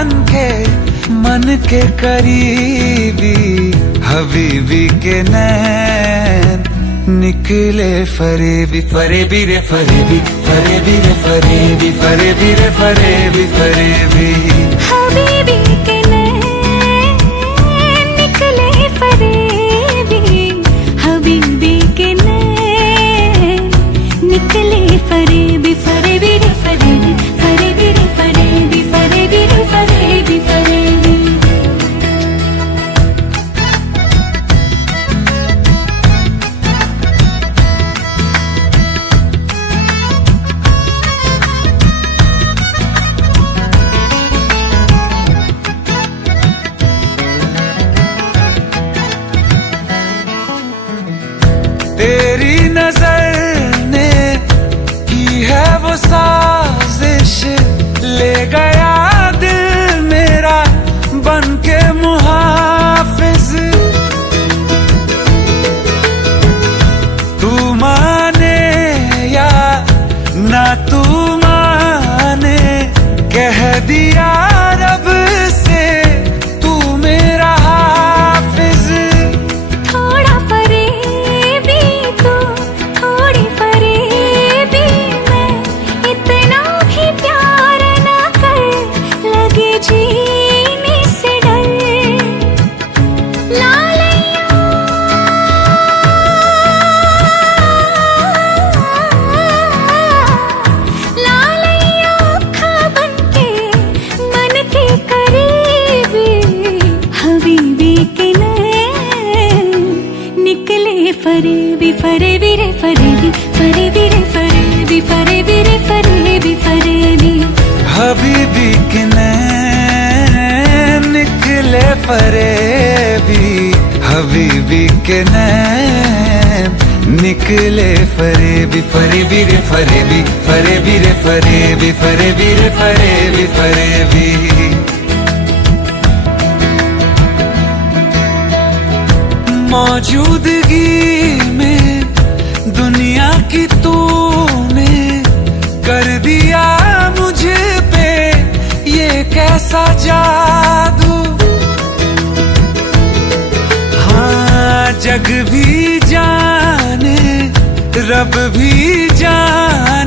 बनके मन के करीबी, हबीबी के नैन निकले फरेबी। फरेबी रे फरेबी, फरेबी रे फरेबी, फरेबी रे फरेबी, फरेबी। हबीबी के नैन निकले फरेबी, हबीबी के नैन निकले फरेबी। फरेबी रे फरेबी, फरेबी रे फरेबी, फरेबी रे फरेबी, फरेबी। तेरी नजर ने की है वो साजिश, ले गया दिल मेरा बन के मुहाफिज। तू माने या ना तू माने, कह दिया रब से तू मेरा हाफिज। थोड़ा फरेबी तू, थोड़ी फरेबी मैं, इतना भी प्यार ना कर, लगे जीने से डर। लालैया लालैया खा बनके मन के करीबी, हबीबी के नैन निकले फरेबी। फरेबी रे फरेबी, फरेबी रे फरेबी, फरेबी रे फरेबी, फरेबी। हबीबी के नैन निकले फरेबी, हबीबी के नैन निकले फरेबी। फरेबी रे फरेबी, फरेबी रे फरेबी, फरेबी रे फरेबी, फरेबी। मौजूदगी में दुनिया की तूने कर दिया मुझे पे ये कैसा जादू। हाँ जग भी जाने रब भी जाने,